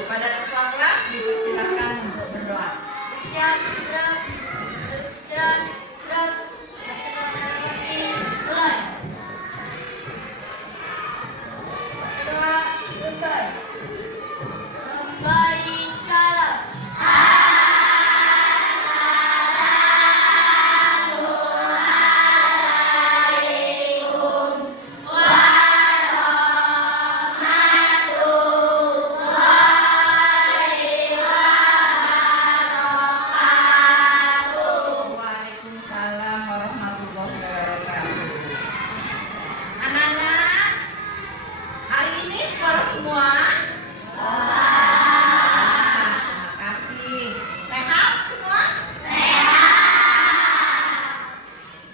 Pada ketua kelas dipersilakan untuk berdoa. Siap, gerak, beristirahat, gerak, kata-kata roti, mulai. Doa selesai. Kembali salam. Waalaikumsalam warahmatullahi wabarakatuh. Anak-anak, hari ini sekolah semua? Terima kasih. Sehat semua?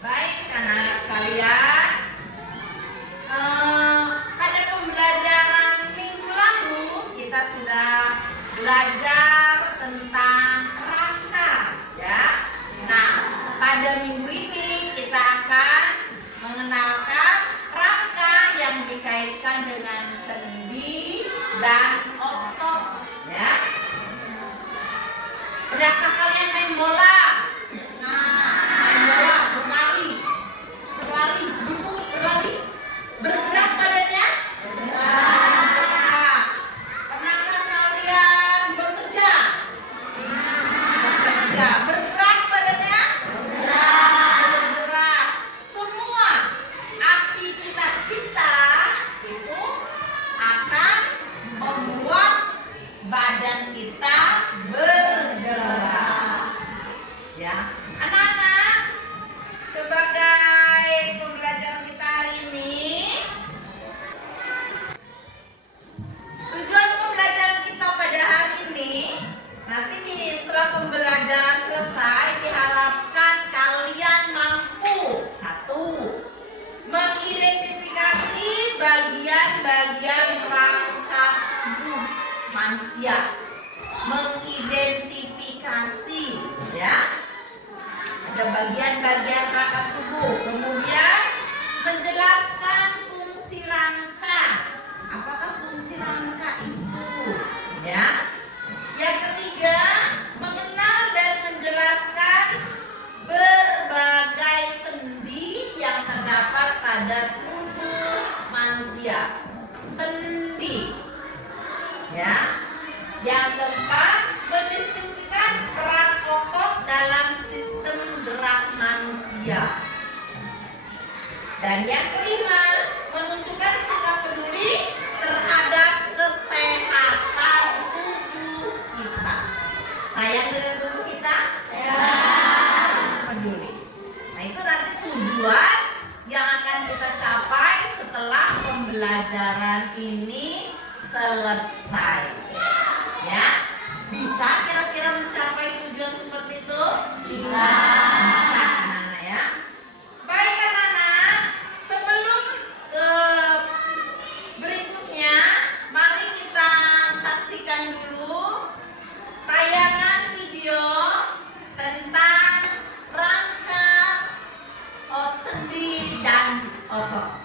Baik, anak-anak sekalian. Pada pembelajaran minggu lalu kita sudah belajar tentang rangka, ya. Nah, pada minggu ini kita akan mengenalkan rangka yang dikaitkan dengan sendi dan otot, ya. Pernahkah kalian main bola? Main bola, berlari, begitu berlari, bergerak badannya? Bergerak. Pernahkah kalian bekerja? Bekerja, bergerak badannya? Bergerak. Semua aktivitas kita itu akan membuat badan kita bergerak. Ya, anak-anak, sebagai pembelajaran kita hari ini, tujuan pembelajaran kita pada hari ini, nanti nih setelah pembelajaran selesai diharapkan kalian mampu satu, mengidentifikasi bagian-bagian rangka tubuh manusia. Mengidentifikasi, ya. Ada bagian-bagian rangka tubuh. Kemudian menjelaskan fungsi rangka. Apakah fungsi rangka itu? Ya. Yang ketiga, mengenal dan menjelaskan berbagai sendi yang terdapat pada tubuh manusia. Sendi. Ya. Yang keempat, mendiskusikan peran otot dalam sistem gerak manusia. Dan yang kelima, menunjukkan sikap peduli terhadap kesehatan tubuh kita. Sayang dengan tubuh kita? Harus peduli. Nah, itu nanti tujuan yang akan kita capai setelah pembelajaran ini selesai. Ya, bisa kira-kira mencapai tujuan seperti itu? Bisa, anak-anak, ya. Baik, anak-anak, sebelum ke berikutnya, mari kita saksikan dulu tayangan video tentang rangka sendi dan otot.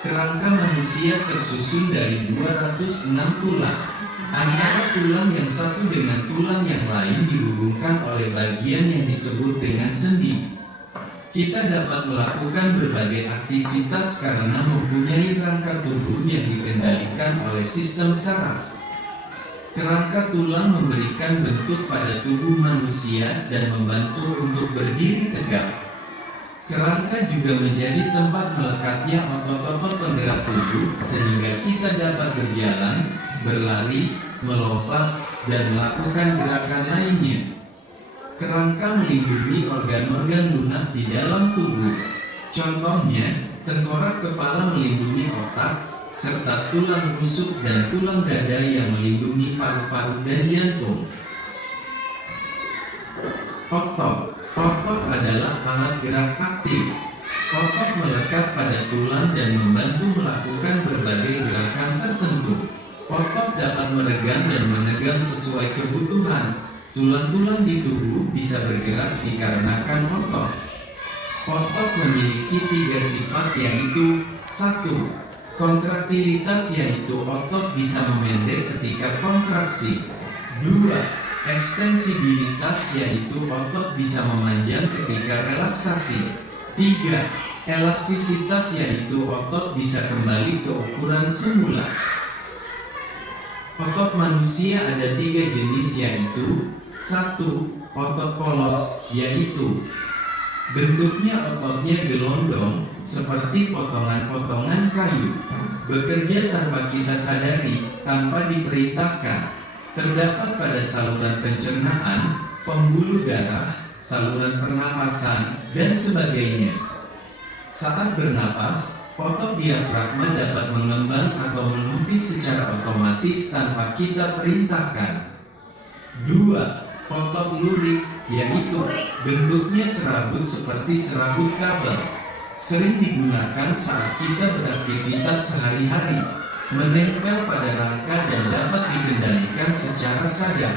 Kerangka manusia tersusun dari 206 tulang. Antara tulang yang satu dengan tulang yang lain dihubungkan oleh bagian yang disebut dengan sendi. Kita dapat melakukan berbagai aktivitas karena mempunyai rangka tubuh yang dikendalikan oleh sistem saraf. Kerangka tulang memberikan bentuk pada tubuh manusia dan membantu untuk berdiri tegak. Kerangka juga menjadi tempat melekatnya otot-otot penggerak tubuh sehingga kita dapat berjalan, berlari, melompat, dan melakukan gerakan lainnya. Kerangka melindungi organ-organ lunak di dalam tubuh. Contohnya, tengkorak kepala melindungi otak, serta tulang rusuk dan tulang dada yang melindungi paru-paru dan jantung. Otot. Otot adalah alat gerak aktif. Otot melekat pada tulang dan membantu melakukan berbagai gerakan tertentu. Otot dapat meregang dan menegang sesuai kebutuhan. Tulang-tulang di tubuh bisa bergerak dikarenakan otot. Otot memiliki 3 sifat, yaitu 1. Kontraktilitas yaitu otot bisa memendek ketika kontraksi. 2. Ekstensibilitas yaitu otot bisa memanjang ketika relaksasi. 3. Elastisitas yaitu otot bisa kembali ke ukuran semula. Otot manusia ada 3 jenis yaitu 1. Otot polos yaitu bentuknya ototnya gelondong seperti potongan-potongan kayu, bekerja tanpa kita sadari, tanpa diperintahkan. Terdapat pada saluran pencernaan, pembuluh darah, saluran pernapasan, dan sebagainya. Saat bernapas, otot diafragma dapat mengembang atau menempis secara otomatis tanpa kita perintahkan. 2. Otot lurik yaitu bentuknya serabut seperti serabut kabel. Sering digunakan saat kita beraktivitas sehari-hari, menempel pada rangka dan dapat dikendalikan secara sadar.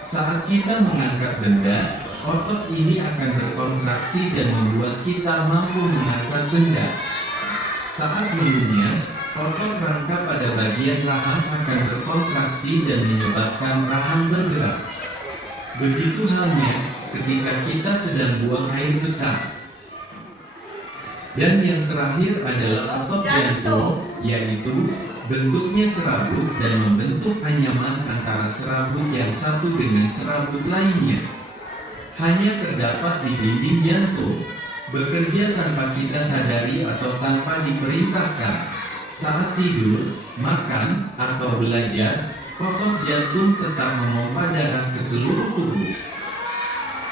Saat kita mengangkat benda, otot ini akan berkontraksi dan membuat kita mampu mengangkat benda. Saat mengunyah, otot rangka pada bagian rahang akan berkontraksi dan menyebabkan rahang bergerak. Begitu halnya ketika kita sedang buang air besar. Dan yang terakhir adalah otot jantung, yaitu bentuknya serabut dan membentuk anyaman antara serabut yang satu dengan serabut lainnya. Hanya terdapat di dinding jantung, bekerja tanpa kita sadari atau tanpa diperintahkan. Saat tidur, makan, atau belajar, otot jantung tetap memompa darah ke seluruh tubuh.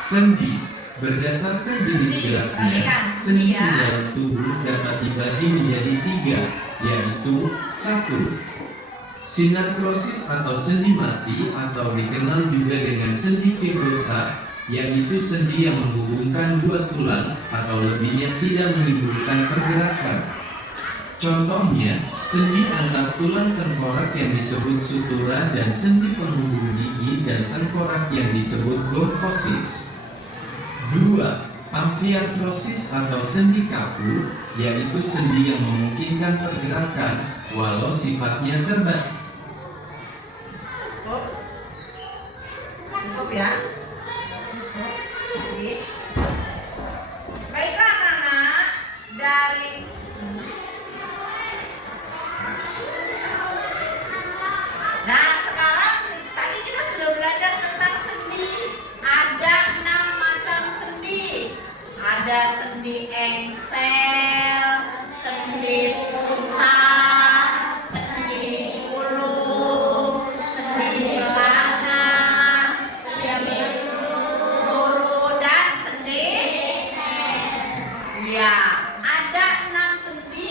Sendi, berdasarkan jenis geraknya, sendi di dalam tubuh dapat dibagi menjadi 3, yaitu 1. Sinartrosis atau sendi mati atau dikenal juga dengan sendi fibrosa, yaitu sendi yang menghubungkan 2 tulang atau lebih yang tidak menimbulkan pergerakan. Contohnya, sendi antar tulang tengkorak yang disebut sutura dan sendi penghubung gigi dan tengkorak yang disebut gonfosis. 2. Amfiartrosis atau sendi kaku, yaitu sendi yang memungkinkan pergerakan walau sifatnya terbatas. Cukup ya. Baiklah anak-anak, dari sekarang tadi kita sudah belajar tentang sendi. Ada 6 macam sendi. Ada sendi engsel, sendi putar, sendi ulung, sendi belakang, sendi luru, dan sendi. Ya, ada 6 sendi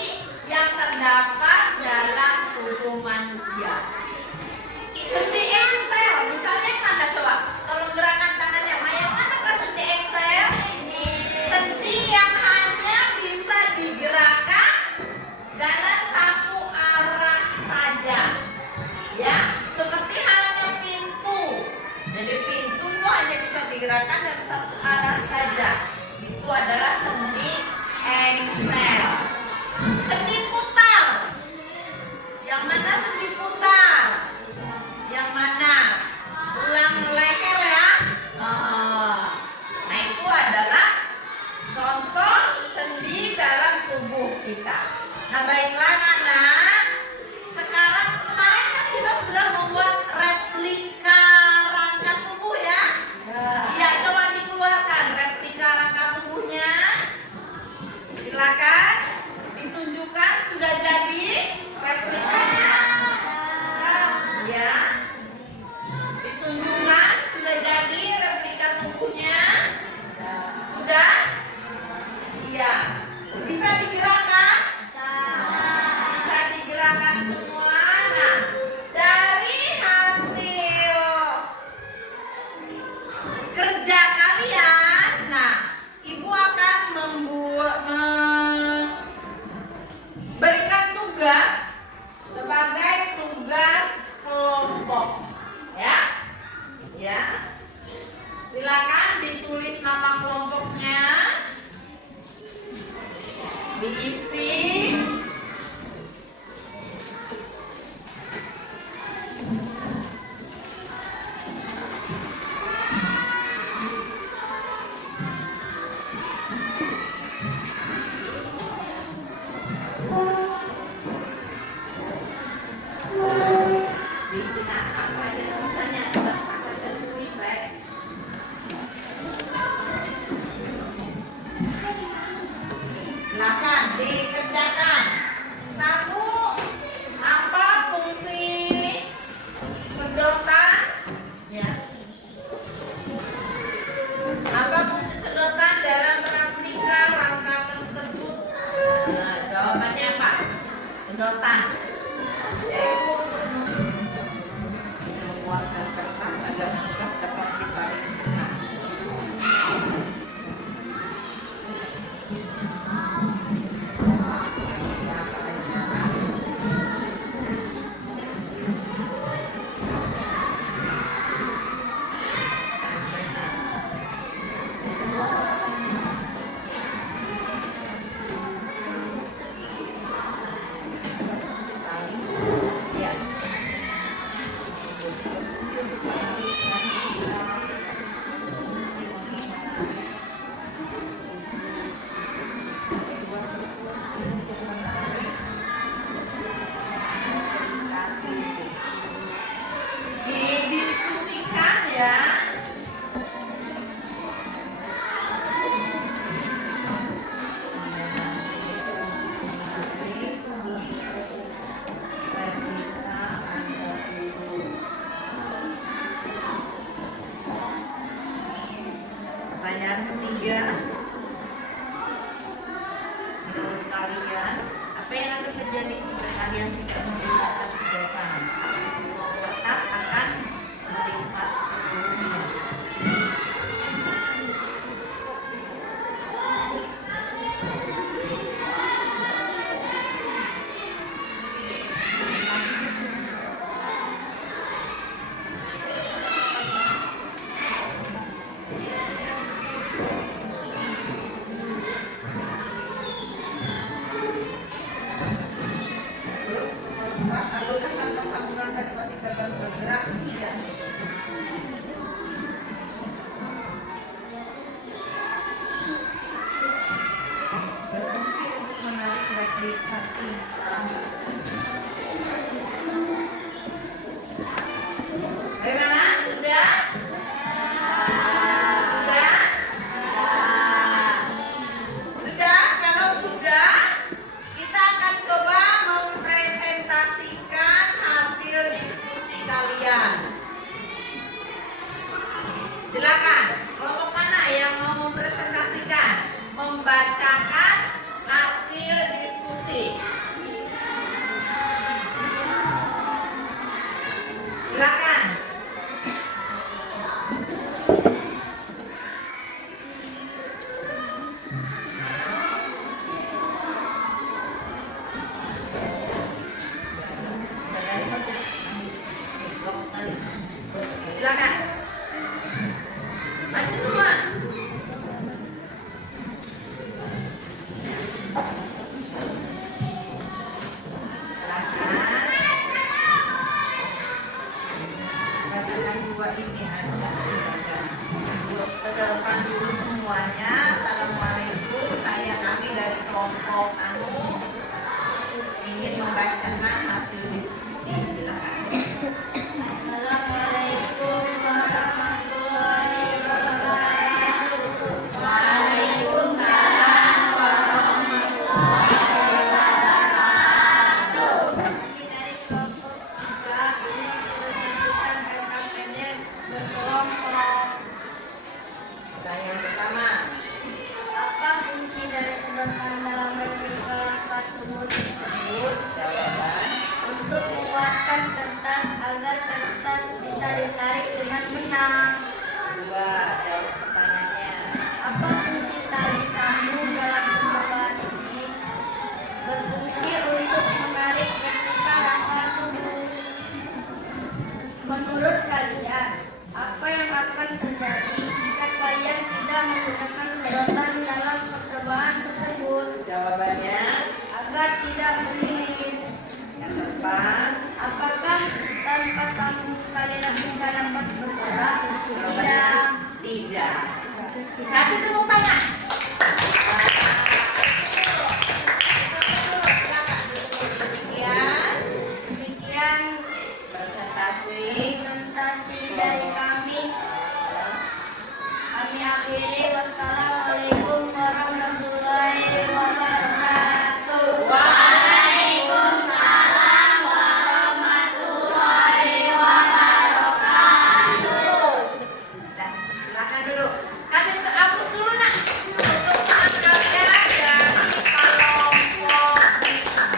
yang terdapat dalam tubuh manusia. Sendi engsel, misalnya mana coba? Tolong gerakan tangannya. Yang manakah sendi engsel? Sendi yang hanya bisa digerakkan dalam satu arah saja. Ya, seperti halnya pintu. Jadi pintu itu hanya bisa digerakkan dalam satu arah saja. Itu adalah sendi engsel. Sendi putar. Yang mana sendi putar? Bisa apa aja tulisannya udah masa saya tulis baik. Silakan dikerjakan. Satu, apa fungsi sedotan? Ya. Apa fungsi sedotan dalam replika rangka tersebut? Nah, jawabannya apa? Sedotan. Yaitu untuk menguatkan kertas agar kertas dapat ditarik. Siapa aja? Ya. Didiskusikan ya. Pertanyaan ketiga, menurut kalian apa yang akan terjadi jika kalian tidak menggunakan sedotan? Kertas akan melipat seluruhnya. Terus, kalau tanpa sambungan tadi masih dapat bergerak, tidak. Berfungsi untuk menarik replikasi. Bagaimana? Sudah? Sudah? Sudah? Kalau sudah, kita akan coba mempresentasikan hasil diskusi kalian. Silakan. Kelompok mana yang mau mempresentasikan? Membacakan hasil diskusi. Silakan. Silakan. Maju semua. Silakan. Bacakan dua ini aja. Ke depan dulu semuanya. Assalamualaikum. Saya kami dari kelompok ingin membacakan hasil diskusi. Silakan. Assalamualaikum warahmatullahi wabarakatuh. Waalaikumsalam warahmatullahi wabarakatuh. Kami dari kelompok 3 ingin mempresentasikan LKPD berkelompok. Pertanyaan pertama. Apa fungsi dari sedotan dalam replika rangka tumbuh tersebut? Jawaban. Untuk menguatkan kertas agar kertas bisa ditarik dengan benar. Dua. Jawab pertanyaannya. Apa fungsi tali sambung dalam percobaan ini? Berfungsi untuk menarik replika rangka tubuh. Menurut kalian, apa yang akan terjadi jika kalian tidak menggunakan sedotan dalam percobaan tersebut? Jawabannya. Agar tidak melilit. Yang depan. Apakah tanpa sambung kalian tidak dapat bergerak? Jawabannya Tidak. tidak. Kasih tepuk tangan. Demikian Demikian presentasi Kami akhiri. Wassalamualaikum warahmatullahi wabarakatuh. Waalaikumsalam warahmatullahi wabarakatuh. Nah, silakan duduk. Kasih hapus dulu nak. Untuk tanggalnya dari kelompok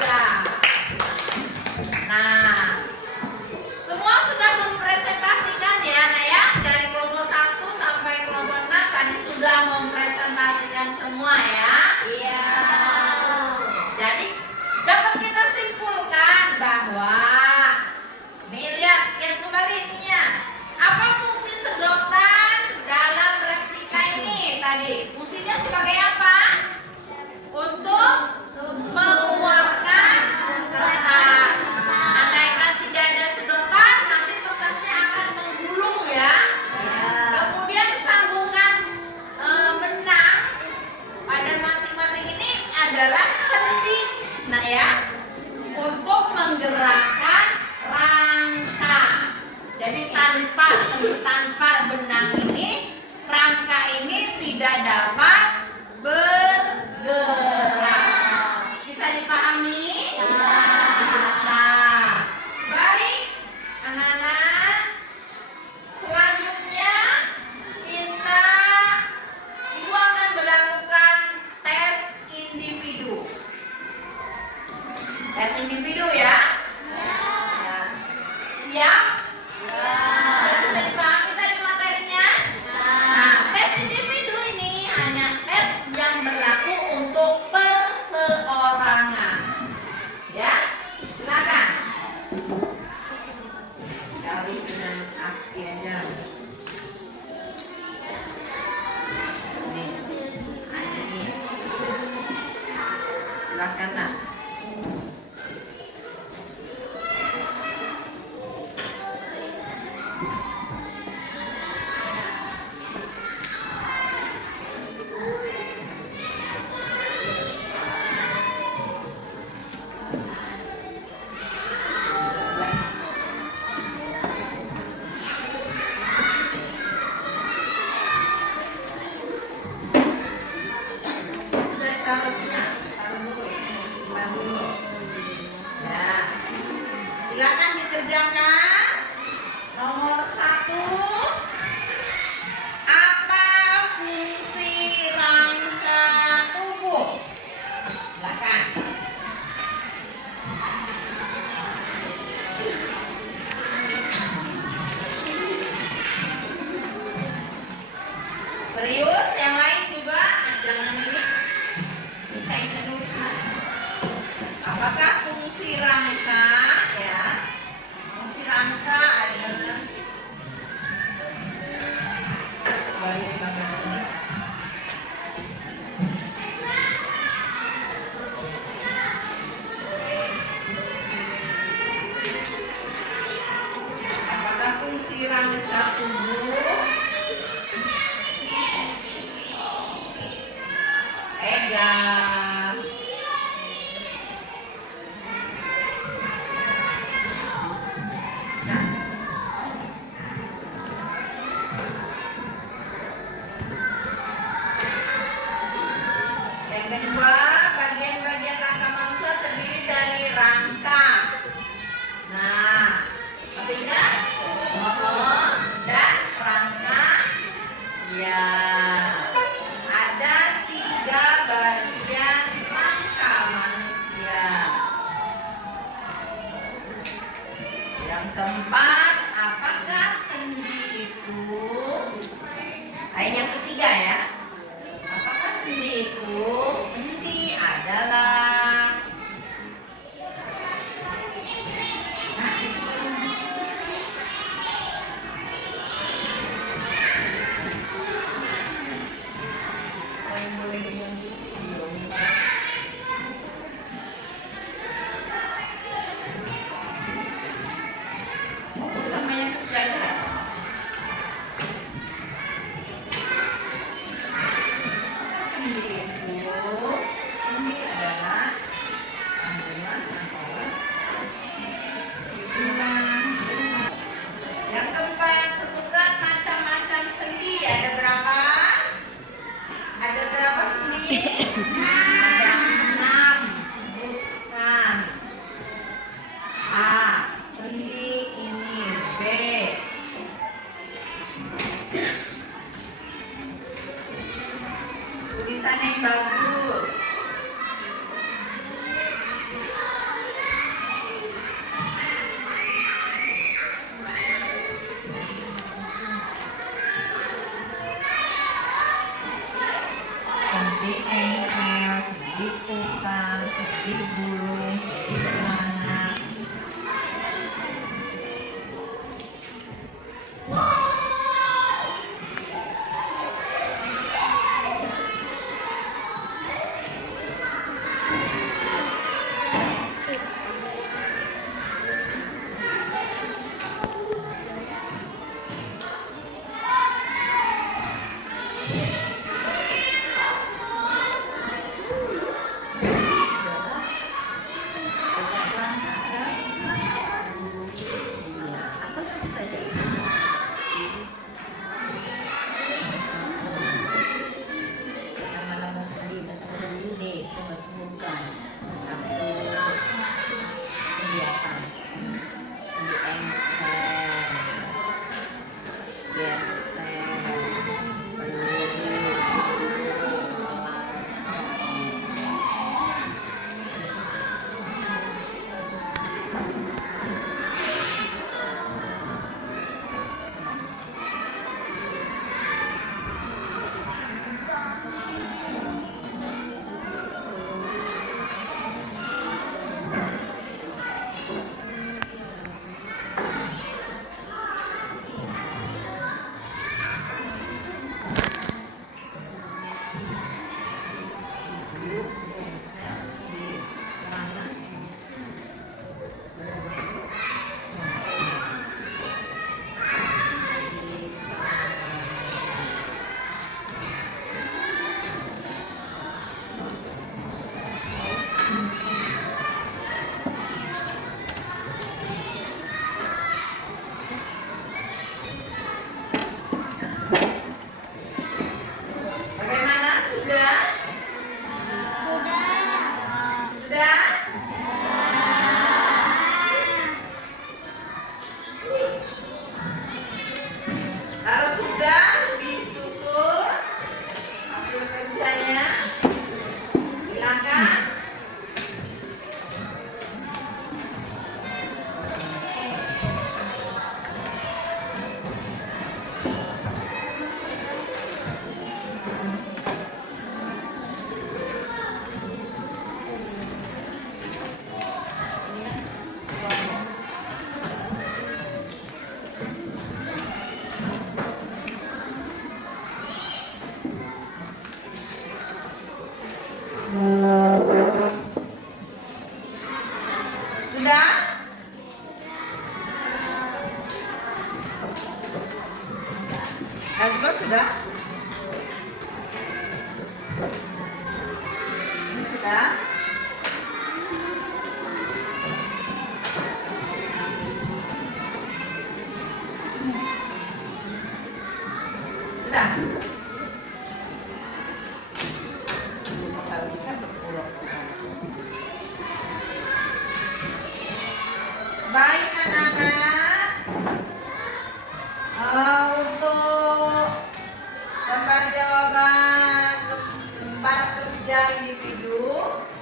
3. Nah, semua sudah mempresentasikan ya, nah ya, dari kelompok 1 sampai kelompok 6 tadi sudah mempresentasikan semua ya. Iya. Jadi dapat kita simpulkan bahwa nih lihat yang kembali ininya. Apa fungsi sedotan dalam replika ini tadi? Fungsinya sebagai apa? Untuk menguapkan kertas. Andaikan tidak ada sedotan, nanti kertasnya akan menggulung ya. Kemudian sambungan benang pada masing-masing ini adalah sendi. Nah ya, untuk menggerakkan rangka. Jadi tanpa benang ini, rangka ini tidak dapat bergerak. Bisa dipahami? Bisa. Baik, anak-anak. Selanjutnya kita ibu akan melakukan tes individu. Tes individu ya. Ya. Siap? Bisa dipahami tadi materinya? Nah, tes individu ini hanya tes yang berlaku untuk perseorangan. Ya, silakan. Cari dengan ASCII aja. Nih, hanya ini. Silakan nak. Ya, silakan dikerjakan. Nomor 1, apa fungsi rangka tubuh? Silakan. Serius, yang lain juga jangan ini. Kita nulis. Apakah fungsi rangka ya? Fungsi rangka adalah balik ke sini. Apakah fungsi rangka tubuh? Ega. Yang kedua, bagian-bagian rangka manusia terdiri dari rangka. Nah, masih ingat? Dan rangka. Ya, ada 3 bagian rangka manusia. Yang keempat, apakah sendi itu? Yang ketiga ya. Apakah sendi itu? Sendi adalah sama yang ketiga. Sendi itu, sendi adalah di burung, di beranak. Bagaimana? Sudah? Sudah? Kalau sudah, disusul hasil kerjanya. Silakan. Sudah? Najwa sudah? Ini sudah? Sudah? Kalau bisa berpura-pura. Baik anak-anak, untuk gambar jawaban para kerja individu,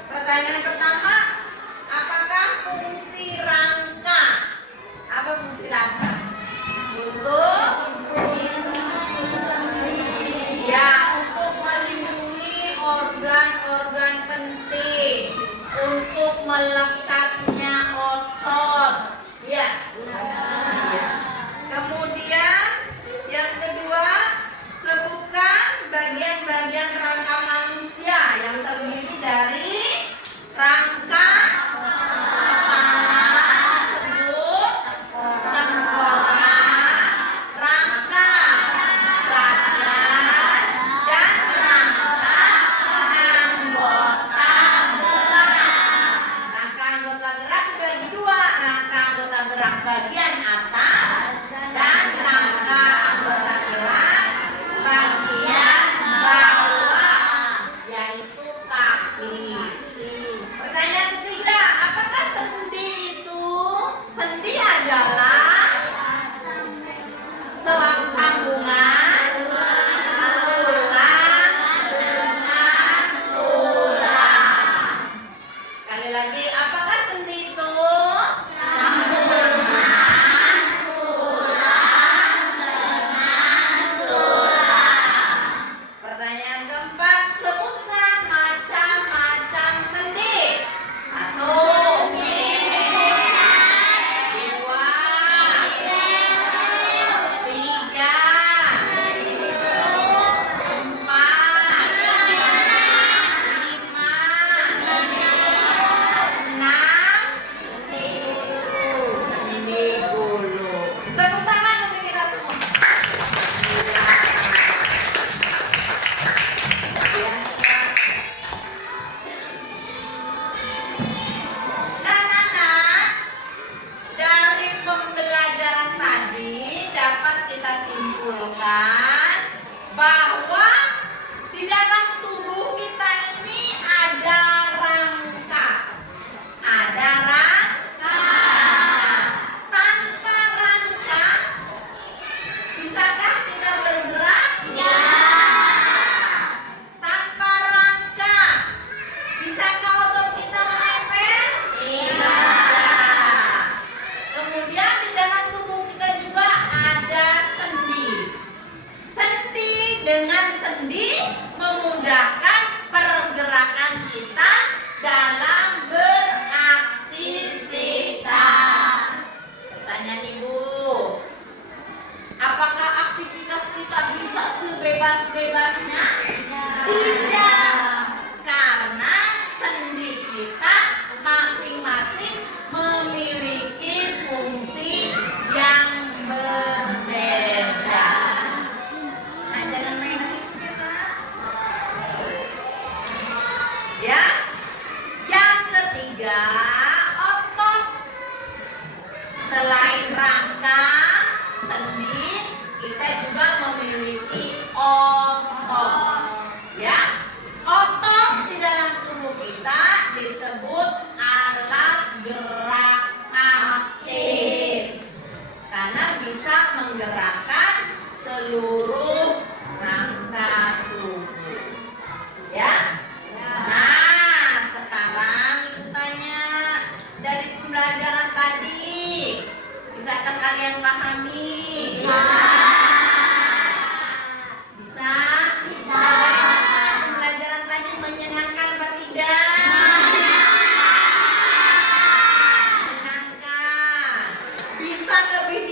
pertanyaan pertama, apakah fungsi rangka? Apa fungsi rangka? Untuk untuk melindungi organ-organ penting, untuk melekatnya otot. Ya. Kemudian yang kedua, sebutkan bagian-bagian rangka manusia yang terdiri dari rangka kepala, sebut tengkorak, rangka badan, dan rangka anggota gerak. Rangka anggota gerak dibagi dua, rangka anggota gerak bagian atas kerangka, sendi, kita juga memiliki otot. Ya, otot di dalam tubuh kita disebut alat gerak aktif karena bisa menggerakkan seluruh rangka tubuh. Ya. Nah, sekarang ibu tanya dari pembelajaran tadi, bisakah kalian pahami? Bisa? Bagaimana pembelajaran tadi, menyenangkan apa tidak? Menyenangkan. Bisa lebih